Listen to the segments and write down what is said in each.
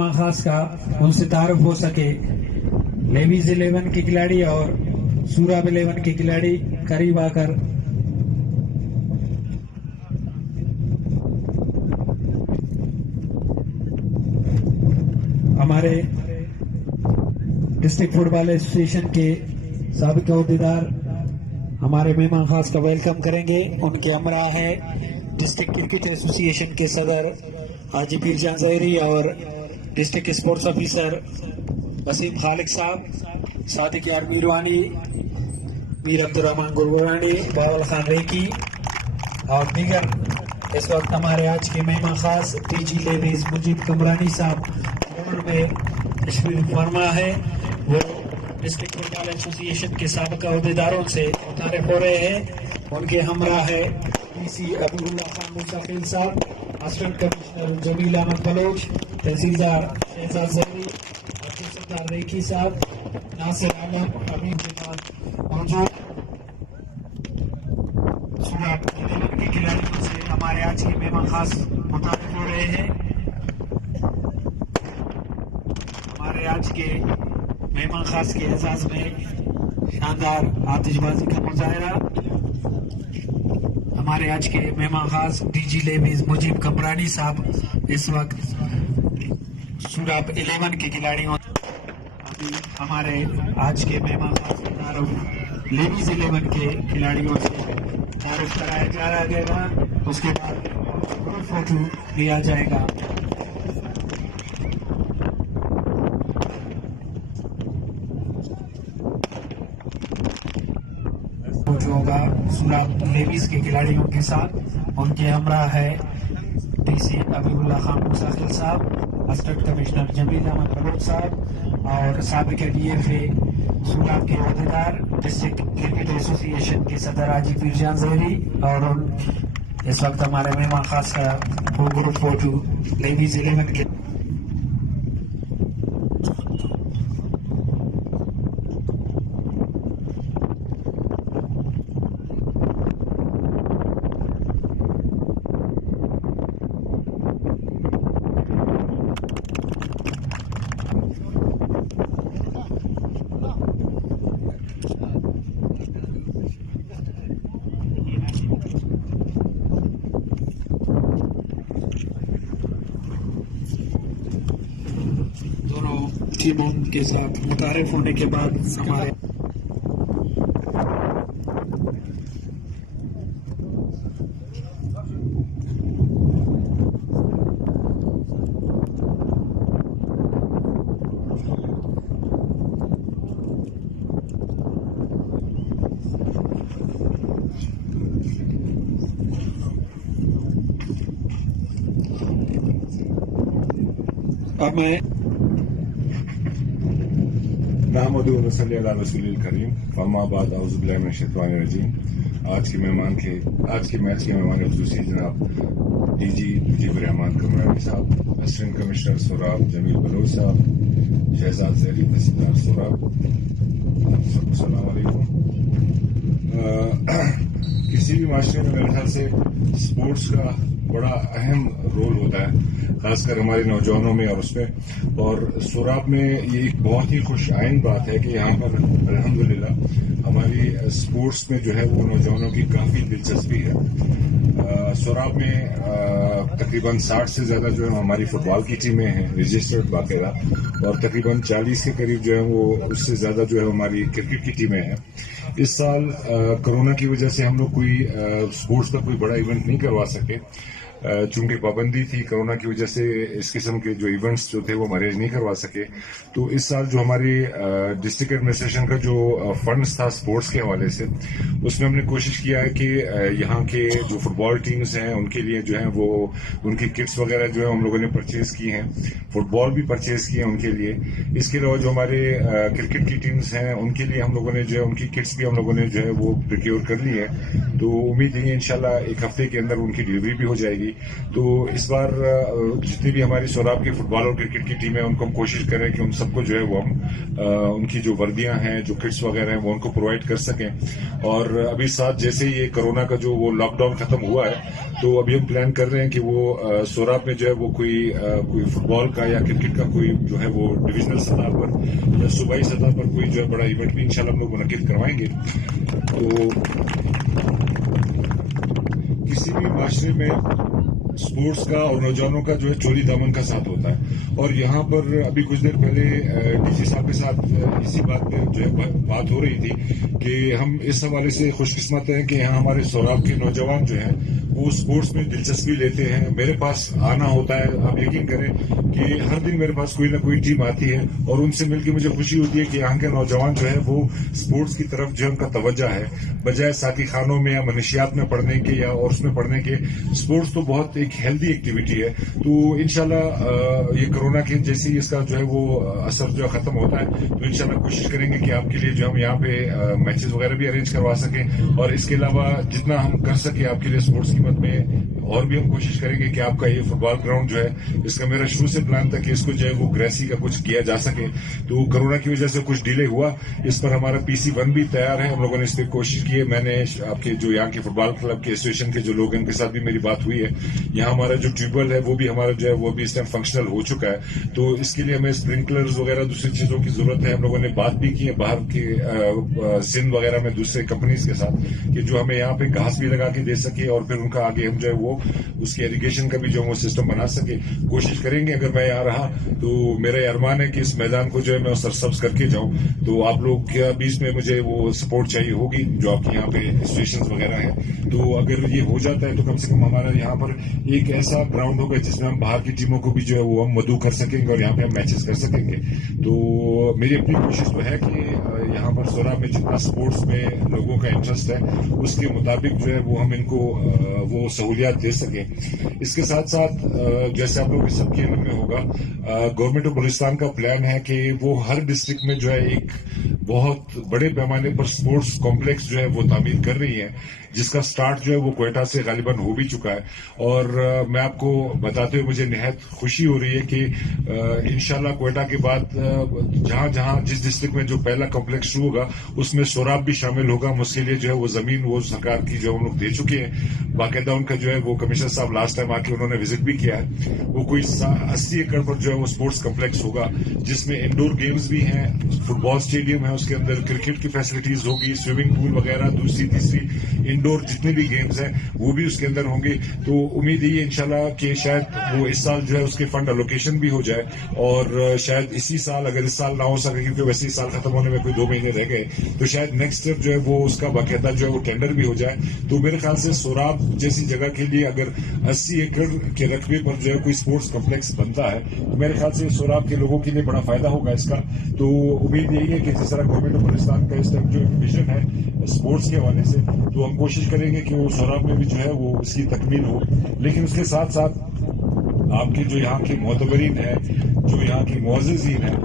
مہمان خاص کا ان سے تعارف ہو سکے. لیویز 11 کے کھلاڑی اور سوراب 11 کے کھلاڑی قریب آ کر ہمارے ڈسٹرکٹ فٹ بال ایسوسی ایشن کے سابق عہدیدار ہمارے مہمان خاص کا ویلکم کریں گے. ان کے ہمراہ ہے ڈسٹرکٹ کرکٹ ایسوسی ایشن کے صدر حاجی پیر جان ظہیری اور ڈسٹرکٹ اسپورٹس آفیسر وسیم خالق صاحب، صادق یار میروانی، میر عبدالرحمان گرگورانی، باول خان ریکی اور دیگر. اس وقت ہمارے آج کے مہمان خاص ٹی جی لیویز مجیب کمرانی صاحب میں تشریف فرما ہے. وہ ڈسٹرکٹ فٹ بال ایسوسی ایشن کے سابق عہدیداروں سے متعارف ہو رہے ہیں. ان کے ہمراہ ہے ڈی سی عبد اللہ خان مسافل صاحب، اسسٹنٹ کمشنر جمیل احمد بلوچ، تحصیلدار شہزاد ظہیری، تحصیلدار ریکی صاحب، ناصر عالم، امین جمال موجود. سوراب 11 کے کھلاڑیوں سے ہمارے آج کے مہمان خاص متعارف ہو رہے ہیں. ہمارے آج کے مہمان خاص کے اعزاز میں شاندار آتش بازی کا مظاہرہ. ہمارے آج کے مہمان خاص ڈی جی لیویز مجیب کمرانی صاحب اس وقت سوراب 11 کے کھلاڑیوں. ابھی ہمارے آج کے مہمان خاص کا تعارف لیویز 11 کے کھلاڑیوں سے تعارف کرایا جائے گا. اس کے بعد گروپ فوٹو لیا جائے گا. ہوگا سوراب لیویز کے کھلاڑیوں کے ساتھ. ان کے ہمراہ ہے ڈی سی حبیب اللہ خان مسافل صاحب، اسسٹنٹ کمشنر جمیل احمد بلوچ صاحب اور سابق ڈی ایف اے سوراب کے عہدیدار ڈسٹرکٹ کرکٹ ایسوسی ایشن کے صدر حاجی پیر جان ظہیری. اور اس وقت ہمارے مہمان خاص کا وہ گروپ فوٹو لیویز 11 کے ٹیموں کے ساتھ متعارف ہونے کے بعد ہمارے اب میں نحمدہ و نصلی علی رسول الکریم، اما بعد اعوذ باللہ من الشیطان الرجیم. آج کے میچ کے مہمان خصوصی جناب ڈی جی مجیب الرحمان کمرانی صاحب، اسسٹنٹ کمشنر سوراب جمیل بلوچ صاحب، شہزاد ظہیری، تحصیلدار سوراب. السلام علیکم. کسی بھی معاشرے میں میرے خیال سے اسپورٹس کا بڑا اہم رول ہوتا ہے، خاص کر ہمارے نوجوانوں میں اور اس میں. اور سوراب میں یہ ایک بہت ہی خوش آئند بات ہے کہ یہاں پر الحمدللہ ہماری اسپورٹس میں جو ہے وہ نوجوانوں کی کافی دلچسپی ہے. سوراب میں تقریباً 60 سے زیادہ جو ہے ہماری فٹ بال کی ٹیمیں ہیں رجسٹرڈ باقاعدہ، اور تقریباً 40 کے قریب جو ہے وہ اس سے زیادہ جو ہے ہماری کرکٹ کی ٹیمیں ہیں. اس سال کرونا کی وجہ سے ہم لوگ کوئی اسپورٹس کا کوئی بڑا ایونٹ نہیں کروا سکے، چونکہ پابندی تھی کرونا کی وجہ سے. اس قسم کے جو ایونٹس جو تھے وہ ہم ارینج نہیں کروا سکے. تو اس سال جو ہماری ڈسٹرکٹ ایڈمنسٹریشن کا جو فنڈز تھا اسپورٹس کے حوالے سے، اس میں ہم نے کوشش کیا ہے کہ یہاں کے جو فٹ بال ٹیمز ہیں ان کے لیے جو ہیں وہ ان کی کٹس وغیرہ جو ہے ہم لوگوں نے پرچیز کی ہیں، فٹ بال بھی پرچیز کی ہیں ان کے لیے. اس کے علاوہ جو ہمارے کرکٹ کی ٹیمز ہیں ان کے لیے ہم لوگوں نے جو ہے ان کی کٹس بھی ہم لوگوں نے جو ہے وہ پریکیور کر لی ہے. تو امید ہے انشاءاللہ ایک ہفتے کے اندر ان کی ڈلیوری بھی ہو جائے گی. تھی. تو اس بار جتنی بھی ہماری سوراب کی فٹ بال اور کرکٹ کی ٹیم ہے ان کو ہم کوشش کریں کہ ان سب کو جو ہے وہ ہم ان کی جو وردیاں ہیں, جو کٹس وغیرہ ہیں, وہ ان کو پرووائڈ کر سکیں. اور ابھی ساتھ جیسے یہ کرونا کا جو وہ لاک ڈاؤن ختم ہوا ہے, تو ابھی ہم پلان کر رہے ہیں کہ وہ سوراب میں جو ہے وہ کوئی فٹ بال کا یا کرکٹ کا کوئی جو ہے وہ ڈویژنل سطح پر یا صوبائی سطح پر کوئی جو ہے بڑا ایونٹ بھی انشاءاللہ ہم لوگ منعقد کروائیں گے. تو کسی بھی معاشرے میں اسپورٹس کا اور نوجوانوں کا جو ہے چوری دامن کا ساتھ ہوتا ہے. اور یہاں پر ابھی کچھ دیر پہلے ڈی سی صاحب کے ساتھ اسی بات پہ جو ہے بات ہو رہی تھی کہ ہم اس حوالے سے خوش قسمت ہیں کہ یہاں ہمارے سوراب کے نوجوان جو ہیں وہ اسپورٹس میں دلچسپی لیتے ہیں. میرے پاس آنا ہوتا ہے, آپ یقین کریں کہ ہر دن میرے پاس کوئی نہ کوئی ٹیم آتی ہے اور ان سے مل کے مجھے خوشی ہوتی ہے کہ یہاں کے نوجوان جو ہے وہ اسپورٹس کی طرف جو ہے ان کا توجہ ہے, بجائے ساتھی خانوں میں یا منشیات میں پڑھنے کے یا اور اس میں پڑھنے کے. اسپورٹس تو بہت ایک ہیلدی ایکٹیویٹی ہے. تو انشاءاللہ یہ کرونا کے جیسے ہی اس کا جو ہے وہ اثر جو ہے ختم ہوتا ہے تو انشاءاللہ کوشش کریں گے کہ آپ کے لیے جو ہم یہاں پہ میچز وغیرہ بھی ارینج کروا سکیں. اور اس کے علاوہ جتنا ہم کر سکیں آپ کے لیے اسپورٹس کی مد میں اور بھی ہم کوشش کریں گے کہ آپ کا یہ فٹ بال گراؤنڈ جو ہے, اس کا میرا شروع سے پلان تھا کہ اس کو جو ہے وہ گریسی کا کچھ کیا جا سکے. تو کرونا کی وجہ سے کچھ ڈیلے ہوا. اس پر ہمارا PC1 بھی تیار ہے, ہم لوگوں نے اس پہ کوشش کی ہے. میں نے آپ کے جو یہاں کے فٹ بال کلب کے ایسوسیشن کے جو لوگ ہیں ان کے ساتھ بھی میری بات ہوئی ہے. یہاں ہمارا جو ٹیوب ویل ہے وہ بھی ہمارا جو ہے وہ بھی اس ٹائم فنکشنل ہو چکا ہے. تو اس کے لیے ہمیں اسپرنکلرز وغیرہ دوسری چیزوں کی ضرورت ہے. ہم لوگوں نے بات بھی کی ہے باہر کے سندھ وغیرہ میں دوسرے کمپنیز کے ساتھ کہ جو ہمیں یہاں پہ گھاس بھی لگا کے دے سکے اور پھر ان کا آگے ہم جو ہے وہ اس کی ایریگیشن کا بھی جو وہ سسٹم بنا سکے. کوشش کریں گے اگر میں یہاں رہا تو میرا یہ ارمان ہے کہ اس میدان کو جو ہے میں سرسبز کر کے جاؤں. تو آپ لوگ کے بیچ میں مجھے وہ سپورٹ چاہیے ہوگی جو آپ کے یہاں پہ اسٹیشنز وغیرہ ہیں. تو اگر یہ ہو جاتا ہے تو کم سے کم ہمارا یہاں پر ایک ایسا گراؤنڈ ہوگا جس میں ہم باہر کی ٹیموں کو بھی جو ہے وہ ہم مدعو کر سکیں گے اور یہاں پہ ہم میچز کر سکیں گے. تو میری اپنی کوشش تو ہے کہ یہاں پر سوراب میں جتنا سپورٹس میں لوگوں کا انٹرسٹ ہے اس کے مطابق جو ہے وہ ہم ان کو وہ سہولیات دے سکیں. اس کے ساتھ ساتھ جیسے آپ لوگ سب کے علم میں ہوگا, گورنمنٹ آف بلوچستان کا پلان ہے کہ وہ ہر ڈسٹرکٹ میں جو ہے ایک بہت بڑے پیمانے پر سپورٹس کمپلیکس جو ہے وہ تعمیر کر رہی ہے, جس کا سٹارٹ جو ہے وہ کوئٹہ سے غالباً ہو بھی چکا ہے. اور میں آپ کو بتاتے ہوئے مجھے نہایت خوشی ہو رہی ہے کہ انشاءاللہ کوئٹہ کے بعد جہاں جہاں جس ڈسٹرکٹ میں جو پہلا کمپلیکس شروع ہوگا اس میں سوراب بھی شامل ہوگا. ہم اس کے لیے جو ہے وہ زمین وہ سرکار کی جو ہم لوگ دے چکے ہیں. باقاعدہ ان کا جو ہے وہ کمشنر صاحب لاسٹ ٹائم آ کے انہوں نے وزٹ بھی کیا ہے. وہ کوئی 80 ایکڑ پر جو ہے وہ اسپورٹس کمپلیکس ہوگا جس میں انڈور گیمز بھی ہیں, فٹ بال اسٹیڈیم ہے, اس کے اندر کرکٹ کی فیسلٹیز ہوگی, سوئمنگ پول وغیرہ, دوسری تیسری انڈور جتنے بھی گیمز ہیں وہ بھی اس کے اندر ہوں گے. تو امید یہ انشاءاللہ کہ شاید وہ اس سال جو ہے اس کے فنڈ الوکیشن بھی ہو جائے اور شاید اسی سال, اگر اس سال نہ ہو سکے کیونکہ ویسے ہی سال ختم ہونے میں کوئی 2 مہینے رہ گئے, تو شاید نیکسٹ ایئر جو ہے وہ اس کا باقاعدہ جو ہے وہ ٹینڈر بھی ہو جائے. تو میرے خیال سے سوراب جیسی جگہ کے لیے اگر 80 ایکڑ کے رقبے پر جو ہے کوئی اسپورٹس کمپلیکس بنتا ہے تو میرے خیال سے سوراب کے لوگوں کے لیے بڑا فائدہ ہوگا اس کا. تو امید یہی ہے کہ جس طرح گورنمنٹ آف بلوچستان کا اس ٹائم جو ویژن ہے اسپورٹس کے حوالے سے, تو ہم کوشش کریں گے کہ وہ سوراب میں بھی جو ہے وہ اس کی تکمیل ہو. لیکن اس کے ساتھ ساتھ آپ کے جو یہاں کے معتبرین ہیں, جو یہاں کی معززین ہیں,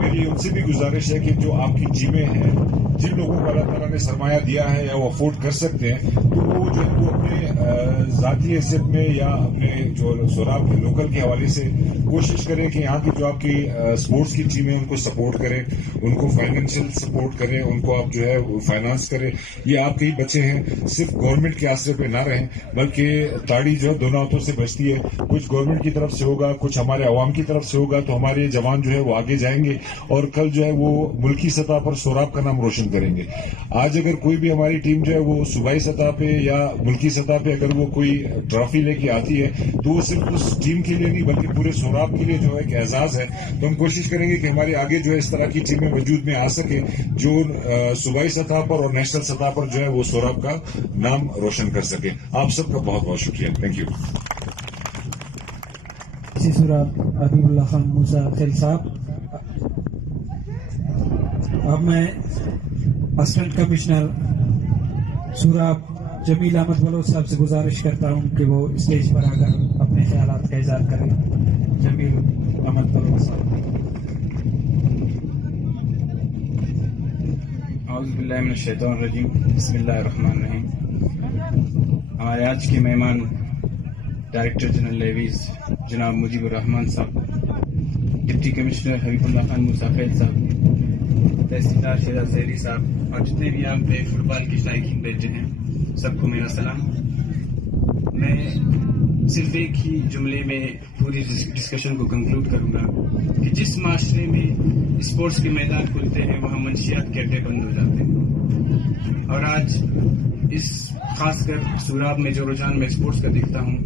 میری ان سے بھی گزارش ہے کہ جو آپ کی ٹیمیں ہیں, جن لوگوں کو اللہ تعالیٰ نے سرمایہ دیا ہے یا وہ افورڈ کر سکتے ہیں, تو وہ جو ہے وہ اپنے ذاتی حیثیت میں یا اپنے جو سوراب کے لوکل کے حوالے سے کوشش کریں کہ یہاں کی جو آپ کی اسپورٹس کی ٹیمیں ان کو سپورٹ کریں, ان کو فائنینشیل سپورٹ کریں, ان کو آپ جو ہے فائنانس کریں. یہ آپ کے ہی بچے ہیں, صرف گورنمنٹ کے آسرے پہ نہ رہیں بلکہ تاڑی جو ہے دونوں ہاتھوں سے بچتی ہے. کچھ گورنمنٹ کی طرف سے ہوگا, کچھ ہمارے عوام کی طرف سے ہوگا, تو ہمارے جوان جو ہے وہ آگے جائیں گے اور کل جو ہے وہ ملکی سطح پر سوراب کا نام روشن کریں گے. آج اگر کوئی بھی ہماری ٹیم جو ہے وہ صوبائی سطح پہ یا ملکی سطح پہ اگر وہ کوئی ٹرافی لے کے آتی ہے تو وہ صرف اس ٹیم کے لیے نہیں بلکہ پورے سوراب کے لیے جو ہے ایک اعزاز ہے. تو ہم کوشش کریں گے کہ ہمارے آگے جو ہے اس طرح کی ٹیمیں وجود میں آ سکے جو صوبائی سطح پر اور نیشنل سطح پر جو ہے وہ سوراب کا نام روشن کر سکے. آپ سب کا بہت بہت شکریہ. Thank you. Surab Habibullah Khan Musakhel sahib. اب میں اسسٹنٹ کمشنر سوراب جمیل احمد بلوچ صاحب سے گزارش کرتا ہوں کہ وہ اسٹیج پر آ کر اپنے خیالات کا اظہار کریں. جمیل احمد بلوچ صاحب. اعوذ باللہ من الشیطان الرجیم. بسم اللہ الرحمن الرحیم. ہمارے آج کے مہمان ڈائریکٹر جنرل لیویز جناب مجیب الرحمان صاحب، ڈپٹی کمشنر حبیب اللہ خان مسافید صاحب، تحصیلدار شہزاد زہری صاحب، اور جتنے بھی آپ پہ فٹ بال کے شائقین بیٹھے ہیں سب کو میرا سلام. میں صرف ایک ہی جملے میں پوری ڈسکشن کو کنکلوڈ کروں گا کہ جس معاشرے میں اسپورٹس کے میدان کھلتے ہیں وہاں منشیات کے اڈے بند ہو جاتے ہیں. اور آج اس خاص کر سوراب میں جو رجحان میں اسپورٹس کا دیکھتا ہوں،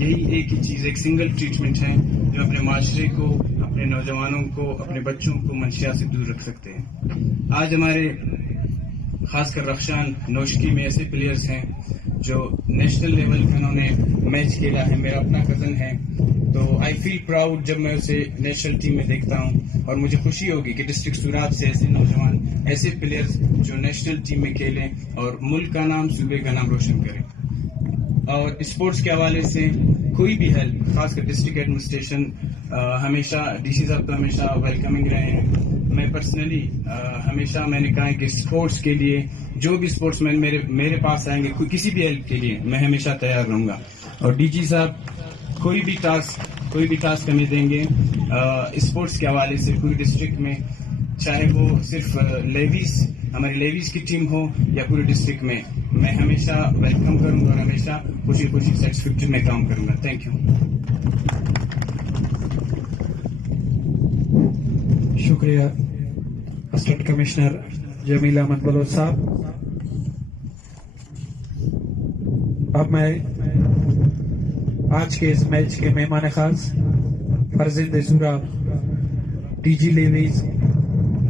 یہی ایک ہی چیز، ایک سنگل ٹریٹمنٹ ہے جو اپنے معاشرے کو، اپنے نوجوانوں کو، اپنے بچوں کو منشیات سے دور رکھ سکتے ہیں. آج ہمارے خاص کر رخشان نوشکی میں ایسے پلیئرز ہیں جو نیشنل لیول پہ انہوں نے میچ کھیلا ہے. میرا اپنا کزن ہے، تو آئی فیل پراؤڈ جب میں اسے نیشنل ٹیم میں دیکھتا ہوں، اور مجھے خوشی ہوگی کہ ڈسٹرکٹ سوراب سے ایسے نوجوان، ایسے پلیئرز جو نیشنل ٹیم میں کھیلیں اور ملک کا نام، صوبے کا نام روشن کریں. اور اسپورٹس کے حوالے سے کوئی بھی ہیلپ، خاص کر ڈسٹرکٹ ایڈمنسٹریشن ہمیشہ، ڈی سی صاحب تو ہمیشہ ویلکمنگ رہے ہیں. میں پرسنلی ہمیشہ میں نے کہا ہے کہ اسپورٹس کے لیے جو بھی اسپورٹس مین میرے پاس آئیں گے، کسی بھی ہیلپ کے لیے میں ہمیشہ تیار رہوں گا. اور ڈی جی صاحب کوئی بھی ٹاسک ہمیں دیں گے اسپورٹس کے حوالے سے پوری ڈسٹرکٹ میں، چاہے وہ صرف لیویز، ہماری لیویز کی ٹیم ہو یا پورے ڈسٹرکٹ میں ہمیشہ ویلکم کروں گا اور ہمیشہ خوشی سیٹسفیکٹری میں کام کروں گا. Thank you. شکریہ اسسٹنٹ کمشنر جمیل احمد بلوچ صاحب. اب میں آج کے اس میچ کے مہمان خاص فرزند سوراب D G levies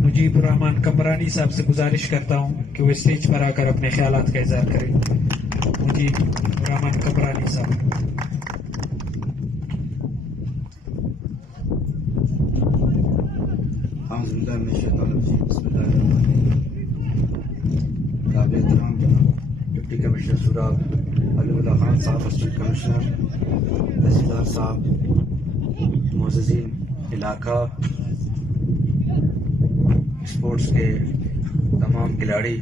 Mujib ur Rahman Kamrani صاحب سے گزارش کرتا ہوں کہ وہ اسٹیج پر آ کر اپنے خیالات کا اظہار کریں. مجیب الرحمان کمرانی صاحب. قابل احترام جناب ڈپٹی کمشنر سوراب حبیب اللہ خان صاحب، اسسٹنٹ کمشنر، تحصیلدار صاحب، معززین علاقہ، اسپورٹس کے تمام کھلاڑی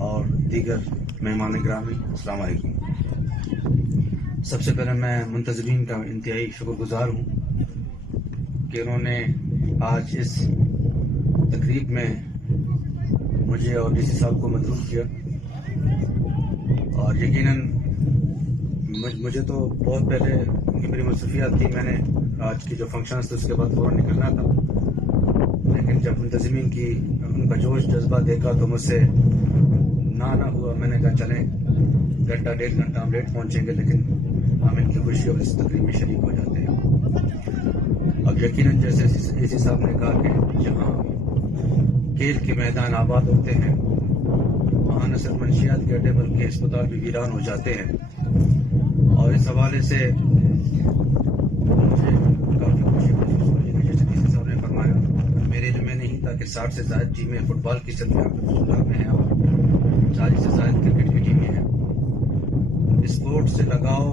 اور دیگر مہمان گرامی، السلام علیکم. سب سے پہلے میں منتظمین کا انتہائی شکر گزار ہوں کہ انہوں نے آج اس تقریب میں مجھے اور ڈی سی صاحب کو مدعو کیا. اور یقیناً مجھے تو بہت پہلے کیونکہ میری مصروفیات تھی، میں نے آج کی جو فنکشنز تھے اس کے بعد فوراً نکلنا تھا، لیکن جب منتظمین کی ان کا جوش جذبہ دیکھا تو مجھ سے نہ ہوا. میں نے کہا چلیں گھنٹہ 1.5 گھنٹہ ہم لیٹ پہنچیں گے، لیکن ہم ان کی خوشی اور اس تقریب میں شریک ہو جاتے ہیں. اب یقیناً جیسے اے سی صاحب نے کہا کہ جہاں کھیل کے میدان آباد ہوتے ہیں وہاں نہ صرف منشیات کے اڈے بلکہ اسپتال بھی ویران ہو جاتے ہیں. اور اس حوالے سے مجھے کافی خوشی محسوس ہوئی کہ جیسے ڈی سی صاحب نے فرمایا، میرے جو میں نہیں تھا کہ 60 سے زائد ٹیمیں فٹ بال کی سطح میں ہیں اور 40 سے زائد کرکٹ کی ٹیمیں ہیں. اسپورٹ سے لگاؤ،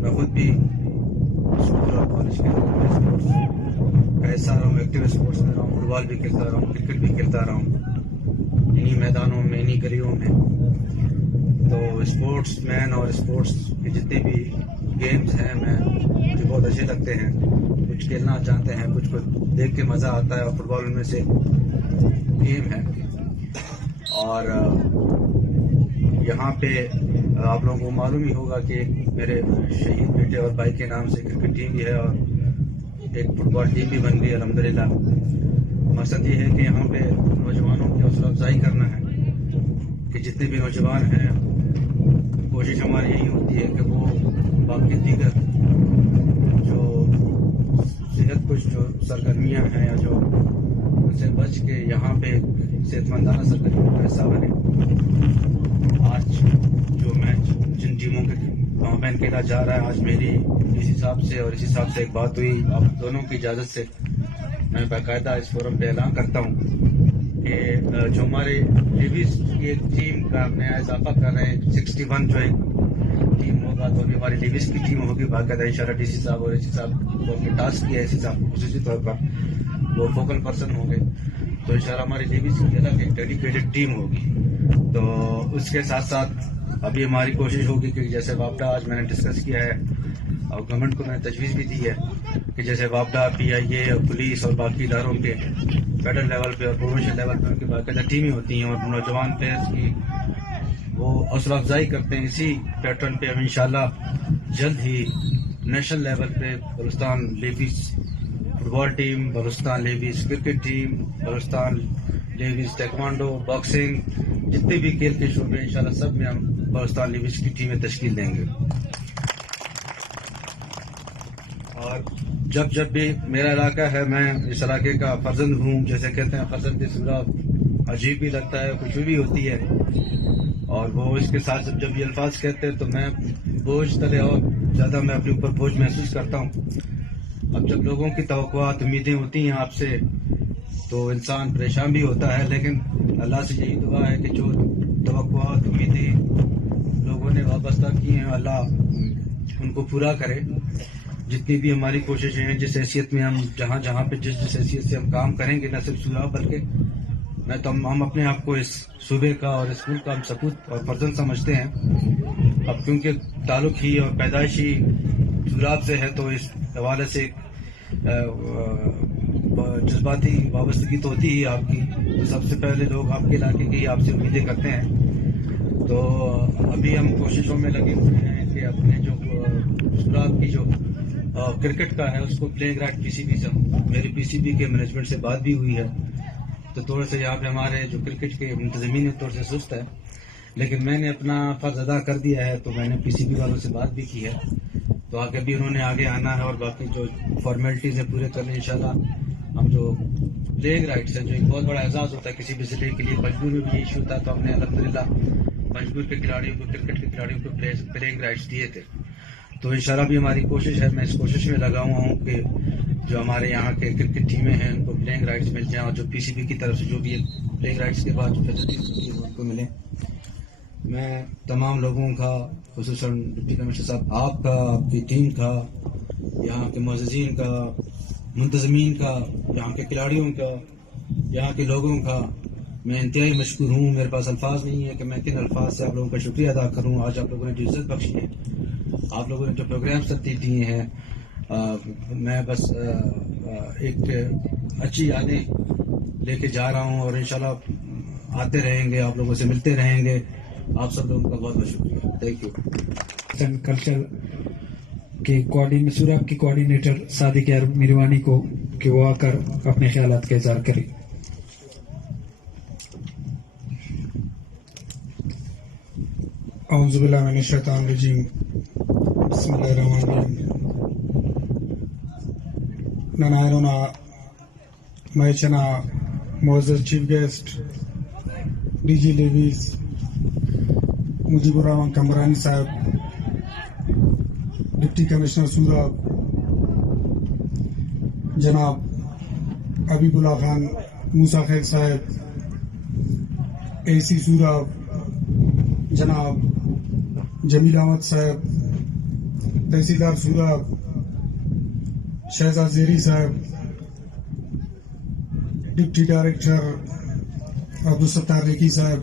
میں خود بھی اسکول اور کالج کے اندر اسپورٹس کا حصہ رہا ہوں، ایکٹیو اسپورٹس میں رہا ہوں، فٹ بال بھی کھیلتا رہا ہوں، کرکٹ بھی کھیلتا رہا ہوں انہی میدانوں میں، انہی گلیوں میں. تو اسپورٹس مین اور اسپورٹس کے جتنے بھی گیمز ہیں مجھے بہت اچھے لگتے ہیں. کچھ کھیلنا چاہتے ہیں، کچھ کو دیکھ کے مزہ آتا ہے، اور فٹ بال ان میں سے گیم ہے. اور یہاں پہ آپ لوگوں کو معلوم ہی ہوگا کہ میرے شہید بیٹے اور بھائی کے نام سے کرکٹ ٹیم بھی ہے اور ایک فٹ بال ٹیم بھی بن گئی الحمدللہ. مقصد یہ ہے کہ یہاں پہ نوجوانوں کی حوصلہ افزائی کرنا ہے کہ جتنے بھی نوجوان ہیں، کوشش ہماری یہی ہوتی ہے کہ وہ باقی دیگر جو صحت کچھ جو سرگرمیاں ہیں یا جو ان سے بچ کے یہاں پہ صحت مندانہ سرگرمیوں کا حصہ بنے. آج جو میچ جن ٹیموں کے مابین کھیلا جا رہا ہے، آج میری ڈی سی صاحب سے اور اسی صاحب سے ایک بات ہوئی. آپ دونوں کی اجازت سے میں باقاعدہ اس فورم پہ اعلان کرتا ہوں کہ جو ہمارے لیویز کی ایک ٹیم کا نیا اضافہ کر رہے ہیں، 61 جو ایک ٹیم ہوگا، تو ابھی ہماری لیویز کی ٹیم ہوگی باقاعدہ انشاءاللہ. ڈی سی صاحب اور اے سی صاحب کو اپنے ٹاسک کیا ہے، اے سی صاحب کو خصوصی طور پر وہ فوکل پرسن ہوں گے، تو انشاءاللہ ہماری لیویز کی الگ ایک ڈیڈیکیٹڈ ٹیم ہوگی. تو اس کے ساتھ ساتھ ابھی ہماری کوشش ہوگی کہ جیسے وابڈا آج میں نے ڈسکس کیا ہے اور گورنمنٹ کو میں نے تجویز بھی دی ہے کہ جیسے وابڈا PIA اور پولیس اور باقی اداروں کے فیڈرل لیول پہ اور پروونشل لیول پہ ان کی باقاعدہ ٹیمیں ہوتی ہیں اور نوجوان پلیئرس کی وہ حوصلہ افزائی کرتے ہیں. اسی پیٹرن پہ ہم انشاءاللہ جلد ہی نیشنل لیول پہ Balochistan ladies football team, Balochistan ladies cricket team, Balochistan ladies taekwondo, boxing, جتنے بھی کھیل کے شعبے انشاءاللہ سب میں ہم بلوچستان لیڈیز کی ٹیمیں تشکیل دیں گے. اور جب بھی میرا علاقہ ہے، میں اس علاقے کا فرزند ہوں، جیسے کہتے ہیں فرزند سوراب، عجیب بھی لگتا ہے، خوشی بھی ہوتی ہے. اور وہ اس کے ساتھ جب یہ الفاظ کہتے ہیں تو میں بوجھ تلے اور زیادہ میں اپنے اوپر بوجھ محسوس کرتا ہوں. اب جب لوگوں کی توقعات امیدیں ہوتی ہیں آپ سے تو انسان پریشان بھی ہوتا ہے، لیکن اللہ سے یہی دعا ہے کہ جو توقعات امیدیں لوگوں نے وابستہ کی ہیں اللہ ان کو پورا کرے. جتنی بھی ہماری کوششیں ہیں، جس حیثیت میں ہم جہاں پہ جس حیثیت سے ہم کام کریں گے، نہ صرف سوراب بلکہ ہم اپنے آپ کو اس صوبے کا اور اس ملک کا ہم سپوت اور فرزند سمجھتے ہیں. اب کیونکہ تعلق ہی اور پیدائش ہی سوراب سے ہے تو اس حوالے سے جذباتی وابستگی تو ہوتی ہی آپ کی. تو سب سے پہلے لوگ آپ کے علاقے کی آپ سے امیدیں کرتے ہیں. تو ابھی ہم کوششوں میں لگے ہوئے ہیں کہ اپنے جو سوراب کی جو کرکٹ کا ہے اس کو پلے گراؤنڈ PCB سے، میری PCB کے مینجمنٹ سے بات بھی ہوئی ہے. تو تھوڑے سے یہاں پہ ہمارے جو کرکٹ کے منتظمین ہیں تھوڑے سے سست ہے، لیکن میں نے اپنا فرض ادا کر دیا ہے. تو میں نے PCB والوں سے بات بھی کی ہے، تو آگے بھی انہوں نے آگے آنا ہے اور باقی جو فارمیلٹیز ہیں پورے کرنے انشاءاللہ. ہم جو پلیئنگ رائٹس ہیں، جو ایک بہت بڑا اعزاز ہوتا ہے کسی بھی ضلع کے لیے، پنجگور میں بھی یہ ایشو تھا تو ہم نے الحمدللہ پنجگور کے کھلاڑیوں کو، کرکٹ کے کھلاڑیوں کو پلیئنگ رائٹس دیے تھے. تو انشاءاللہ بھی ہماری کوشش ہے، میں اس کوشش میں لگا ہوا ہوں کہ جو ہمارے یہاں کے کرکٹ ٹیمیں ہیں ان کو پلیئنگ رائٹس مل جائیں اور جو PCB کی طرف سے جو بھی پلیئنگ رائٹس کے بعد جو فیسلٹیز ہوتی ہیں ان کو ملیں. میں تمام لوگوں کا، خصوصاً ڈپٹی کمشنر صاحب آپ کا، آپ کی ٹیم کا، یہاں کے معززین کا، منتظمین کا، یہاں کے کھلاڑیوں کا، یہاں کے لوگوں کا میں انتہائی مشکور ہوں. میرے پاس الفاظ نہیں ہے کہ میں کن الفاظ سے آپ لوگوں کا شکریہ ادا کروں. آج آپ لوگوں نے جو عزت بخشی ہے، آپ لوگوں نے جو پروگرامس ترتیب دیے ہیں، میں بس ایک اچھی یادیں لے کے جا رہا ہوں اور انشاءاللہ آتے رہیں گے، آپ لوگوں سے ملتے رہیں گے. آپ سب لوگوں کا بہت بہت شکریہ. Thank you. کلچر کے سوراب کی کوآرڈینیٹر صادق میروانی کو کہ وہ آ کر اپنے خیالات کا اظہار کرے. اعوذ باللہ من الشیطان الرجیم، بسم اللہ الرحمن الرحیم. ننائرونا میچنا معزز chief guest DG levies Mujib ur Rahman Kamrani sahib, deputy commissioner سوراب جناب حبیب اللہ خان موسیٰ خیل صاحب، AC سوراب جناب جمیل احمد صاحب، تحصیلدار سوراب شہزاد زیری صاحب، ڈپٹی ڈائریکٹر عبدالستار ریکی صاحب،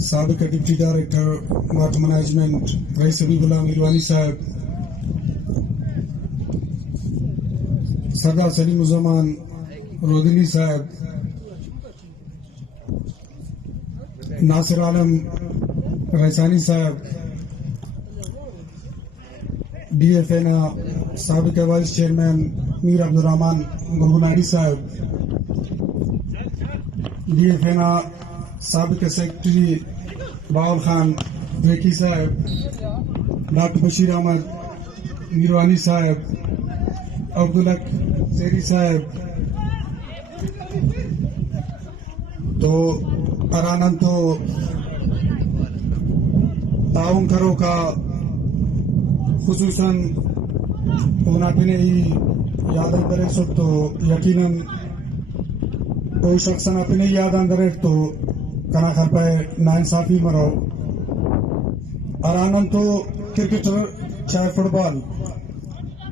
سابق ڈپٹی ڈائریکٹر واٹر مینجمنٹ رئیس حبیب اللہ میروانی صاحب، سردار سلیم الزمان رودلی صاحب، ناصر عالم ریسانی صاحب، DFA سابق وائس چیئرمین میر عبدالرحمان گنگناڑی صاحب، DFA سابق سیکرٹری باول خان ریکی صاحب، ڈاکٹر بشیر احمد میروانی صاحب، عبدالحق زیری صاحب. تو ارانن تو تعاون کرو کا خصوصاً اونا پینے ہی یادن درے سب تو یقیناً کوئی شخص اپنے یادن درے تو کنا خر پہ ناانصافی مرو. ارانن تو کرکٹر چاہے فٹ بال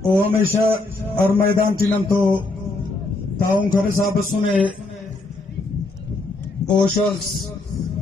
او ہمیشہ اور میدان ٹینن تو تعاون کرے صاحب سنے او شخص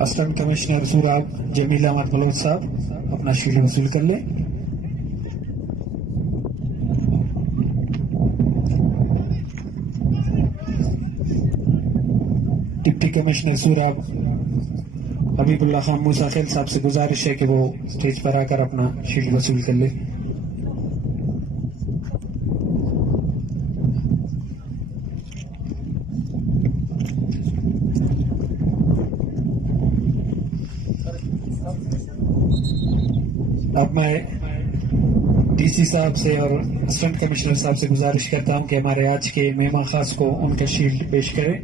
اسسٹنٹ کمشنر سوراب جمیل احمد بلوچ صاحب اپنا شیلڈ وصول کر لیں. ڈپٹی کمشنر سوراب حبیب اللہ خان موسیٰ خیل صاحب سے گزارش ہے کہ وہ اسٹیج پر آ کر اپنا شیلڈ وصول کر لیں. اب میں ڈی سی صاحب سے اور اسسٹنٹ کمشنر صاحب سے گزارش کرتا ہوں کہ ہمارے آج کے مہمان خاص کو ان کا شیلڈ پیش کریں.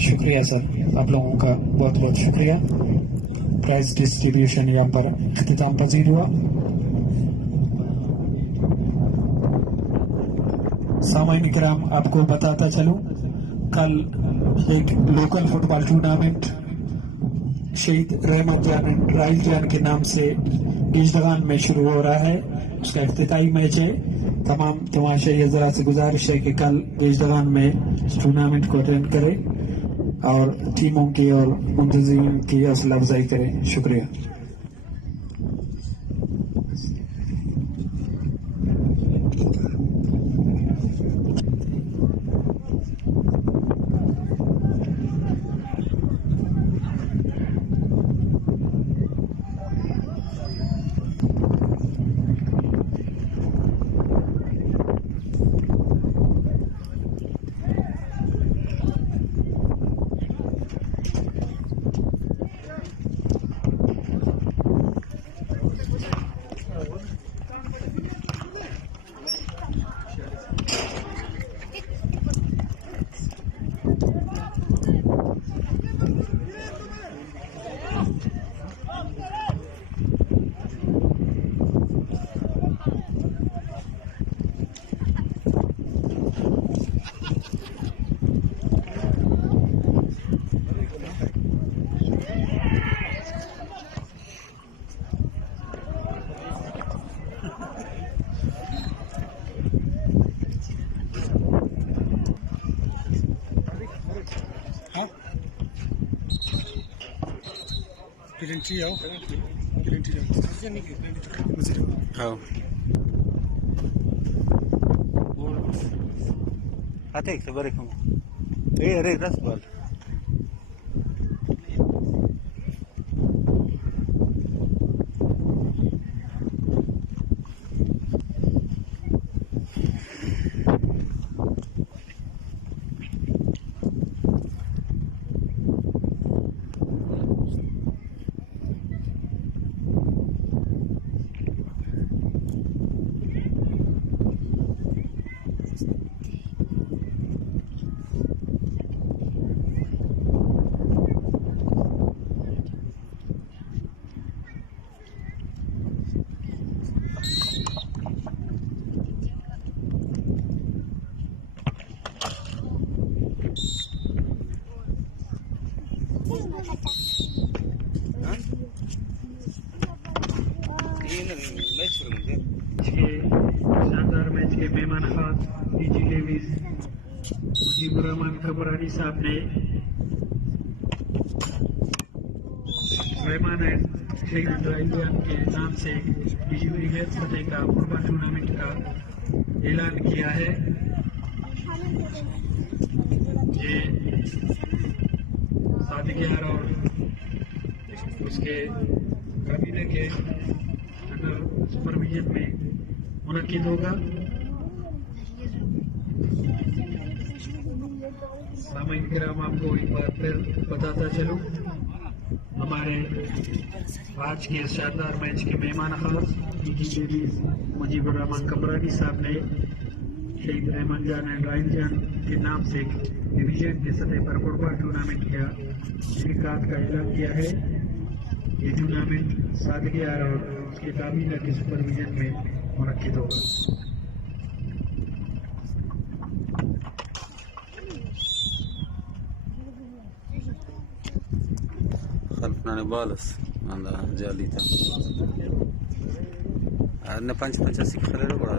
شکریہ سر، آپ لوگوں کا بہت بہت شکریہ. پرائز ڈسٹریبیوشن یہاں پر اختتام پذیر ہوا. سامعین کرام، آپ کو بتاتا چلوں کل ایک لوکل فٹ بال ٹورنامنٹ شہید رحمت جان رائل جان کے نام سے گیجدگان میں شروع ہو رہا ہے. اس کا افتتاحی میچ ہے. تمام تماشائی حضرات سے گزارش ہے کہ کل گیجدگان میں اس ٹورنامنٹ کو اٹینڈ کریں اور ٹیموں کی اور منتظمین کی حوصلہ افزائی کریں. شکریہ. شاندار میچ کے مہمان خاص ڈی جی ڈیویز مجیب الرحمان کمرانی صاحب نے رحمان شہید رائل جان کے نام سے ڈی جی ڈیویز سطح کا فٹ بال ٹورنامنٹ کا اعلان کیا ہے. یہ صادق یار اور اس کے کابینہ کے سپرویژن میں منعقد ہوگا. سامعین کرام، آپ کو ایک بار پھر بتاتا چلوں ہمارے آج کے شاندار میچ کے مہمان خاص ڈی جی ڈیویز مجیب الرحمان کمرانی صاحب نے شہید رحمت جان اینڈ رائل جان کے نام سے ڈویژن کے سطح پر فٹ بال ٹورنامنٹ کا انعقاد کا اعلان کیا ہے. یہ ٹورنامنٹ صادق یار اور اس کے کابینہ کے سپرویژن میں منعقد ہوگا. خلفنا balls anda jalita ana panch si khalero bada